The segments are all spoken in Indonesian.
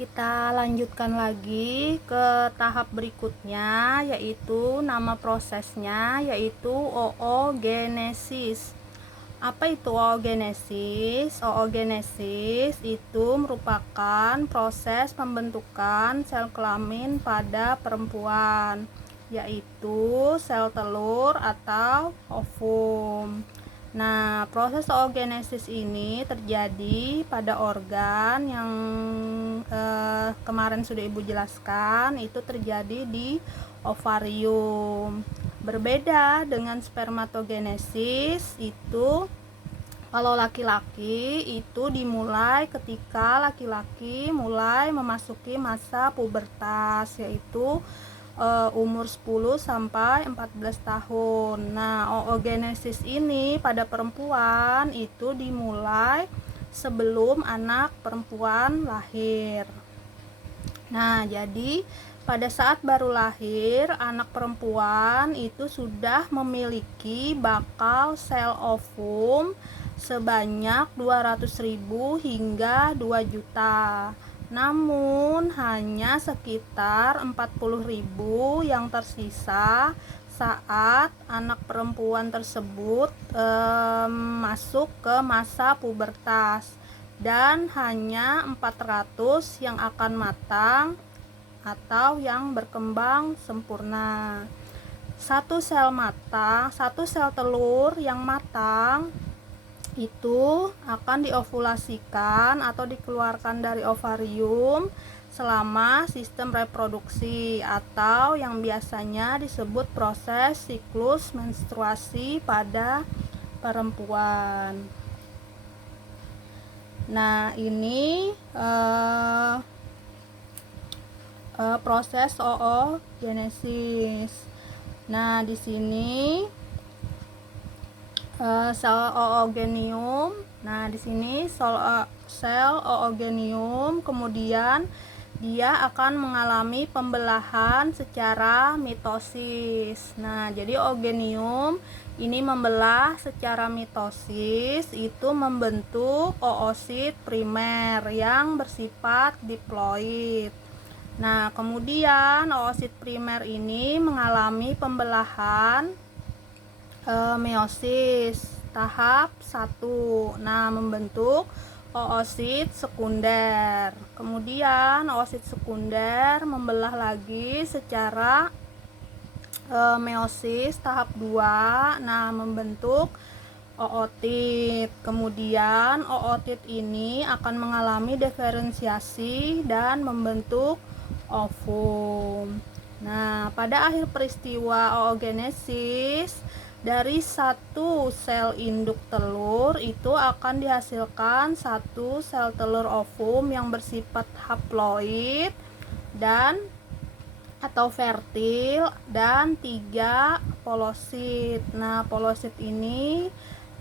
Kita lanjutkan lagi ke tahap berikutnya, yaitu nama prosesnya yaitu oogenesis. Apa itu oogenesis? Oogenesis itu merupakan proses pembentukan sel kelamin pada perempuan, yaitu sel telur atau ovum. Nah, proses oogenesis ini terjadi pada organ yang kemarin sudah Ibu jelaskan, itu terjadi di ovarium. Berbeda dengan spermatogenesis, itu kalau laki-laki itu dimulai ketika laki-laki mulai memasuki masa pubertas, yaitu umur 10 sampai 14 tahun. Nah, oogenesis ini pada perempuan itu dimulai sebelum anak perempuan lahir. Nah, jadi pada saat baru lahir, anak perempuan itu sudah memiliki bakal sel ovum sebanyak 200.000 hingga 2 juta. Namun hanya sekitar 40.000 yang tersisa saat anak perempuan tersebut masuk ke masa pubertas, dan hanya 400 yang akan matang atau yang berkembang sempurna. Satu sel telur yang matang itu akan diovulasikan atau dikeluarkan dari ovarium selama sistem reproduksi atau yang biasanya disebut proses siklus menstruasi pada perempuan. Nah, ini proses oogenesis. Nah, di sini sel oogenium. Nah, di sini sel oogenium kemudian dia akan mengalami pembelahan secara mitosis. Nah, jadi oogenium ini membelah secara mitosis, itu membentuk oosit primer yang bersifat diploid. Nah, kemudian oosit primer ini mengalami pembelahan meiosis tahap 1. Nah, membentuk oosit sekunder. Kemudian oosit sekunder membelah lagi secara meiosis tahap 2. Nah, membentuk ootit. Kemudian ootit ini akan mengalami diferensiasi dan membentuk ovum. Nah, pada akhir peristiwa oogenesis, dari satu sel induk telur itu akan dihasilkan satu sel telur ovum yang bersifat haploid dan atau fertil dan 3 polosit. Nah, polosit ini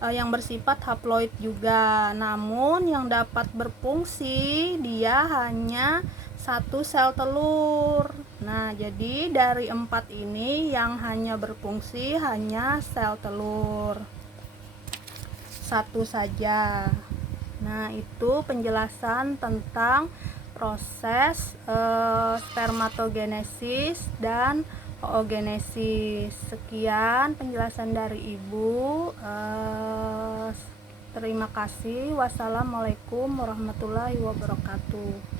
yang bersifat haploid juga, namun yang dapat berfungsi dia hanya satu sel telur. Nah, jadi dari 4 ini yang hanya berfungsi hanya sel telur satu saja. Nah, itu penjelasan tentang proses spermatogenesis dan oogenesis. Sekian penjelasan dari Ibu. Terima kasih. Wassalamualaikum warahmatullahi wabarakatuh.